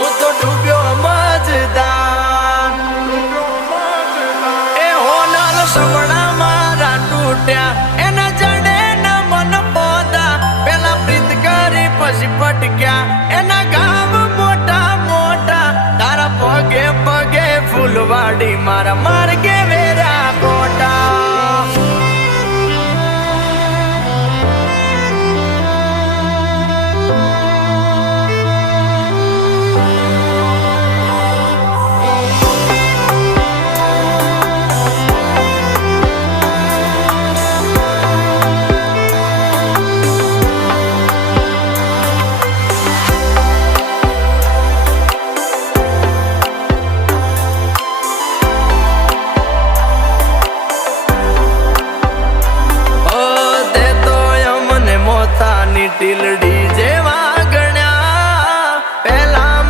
હું તો ડૂબ્યો મજદાર એ હોનલ સમણા મારા તૂટ્યા એના જડે ના મન પોદા પેલા પ્રીત કરી પછી પટક્યા એના ગામ મોટા મોટા તારા પગે પગે ફૂલવાડી મારા